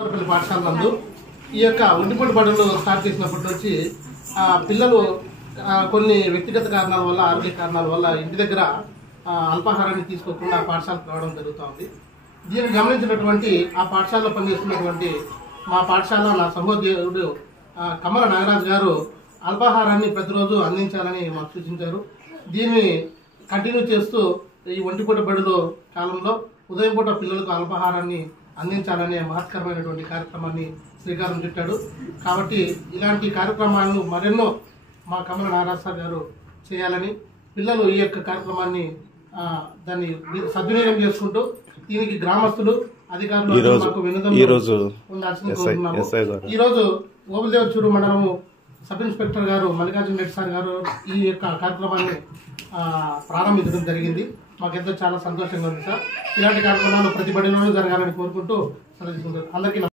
పాఠశాల నందు ఈ యొక్క ఒంటిపూట బడులు స్టార్ట్ చేసినప్పటి నుంచి పిల్లలు కొన్ని వ్యక్తిగత కారణాల వల్ల ఆరోగ్య కారణాల వల్ల ఇంటి దగ్గర అల్పాహారాన్ని తీసుకోకుండా పాఠశాలకు రావడం జరుగుతుంది. దీన్ని గమనించినటువంటి ఆ పాఠశాలలో పనిచేస్తున్నటువంటి మా పాఠశాల నా సహోదరుడు కమల నాగరాజు గారు అల్పాహారాన్ని ప్రతిరోజు అందించాలని మాకు సూచించారు. దీన్ని కంటిన్యూ చేస్తూ ఈ ఒంటిపూట బడుల కాలంలో ఉదయం పూట పిల్లలకు అల్పాహారాన్ని అందించాలనే మహత్కరమైనటువంటి కార్యక్రమాన్ని శ్రీకారం చుట్టాడు. కాబట్టి ఇలాంటి కార్యక్రమాలను మరెన్నో మా కమల నాగరాజు సార్ గారు చేయాలని, పిల్లలు ఈ యొక్క కార్యక్రమాన్ని దాన్ని సద్వినియోగం చేసుకుంటూ దీనికి గ్రామస్తులు అధికారులు మాకు వినోదం ఉండాల్సింది కోరుతున్నాము. ఈరోజు ఓబుల్దేవచూరు మండలము సబ్ ఇన్స్పెక్టర్ గారు మల్లికార్జున రెడ్డి సార్ గారు ఈ యొక్క కార్యక్రమాన్ని ప్రారంభించడం జరిగింది. మాకెంతో చాలా సంతోషంగా ఉంది సార్. ఇలాంటి కార్యక్రమాలు ప్రతి బడిలోనూ జరగాలని కోరుకుంటూ సెలవు తీసుకుంటారు. అందరికీ